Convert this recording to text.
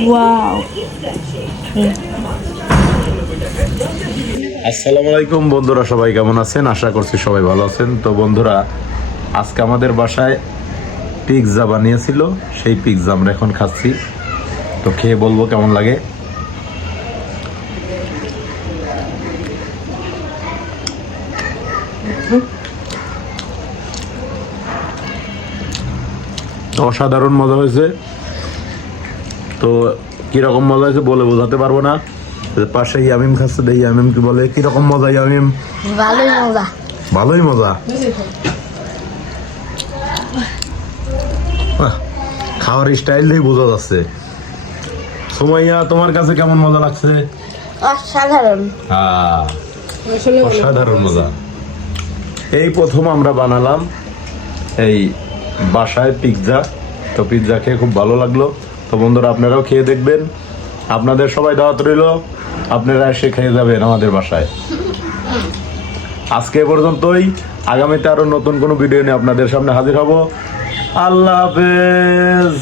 Wow আসসালামু আলাইকুম বন্ধুরা, সবাই কেমন আছেন? আশা করছি সবাই ভালো আছেন। তো বন্ধুরা, আজকে আমাদের বাসায় পিৎজা বানিয়েছিল, সেই পিৎজা আমরা এখন খাচ্ছি। তো খেয়ে বলব কেমন লাগে? অসাধারণ মজা হয়েছে। তো কীরকম মজা হয়েছে বলে বোঝাতে পারব না। পাশে ইয়ামিম খাচ্ছে দেই ইয়ামিম কি বলে কীরকম মজা ইয়ামিম? ভালোই মজা। ভালোই মজা। খাওয়ার স্টাইল দিয়ে বোঝা যাচ্ছে। সুমাইয়া তোমার কাছে কেমন মজা লাগছে? অসাধারণ। হ্যাঁ, অসাধারণ মজা। এই প্রথম আমরা বানালাম এই বাসায় পিৎজা। তো পিৎজা খেয়ে খুব ভালো লাগল। তো বন্ধুরা, আপনারাও খেয়ে দেখবেন। আপনাদের সবাই দাওয়াত রইল। আপনারা এসে খেয়ে যাবেন আমাদের বাসায়। আজকে পর্যন্তই। আগামীতে আরও নতুন কোনো ভিডিও নিয়ে আপনাদের সামনে হাজির হব। আল্লাহ হাফেজ।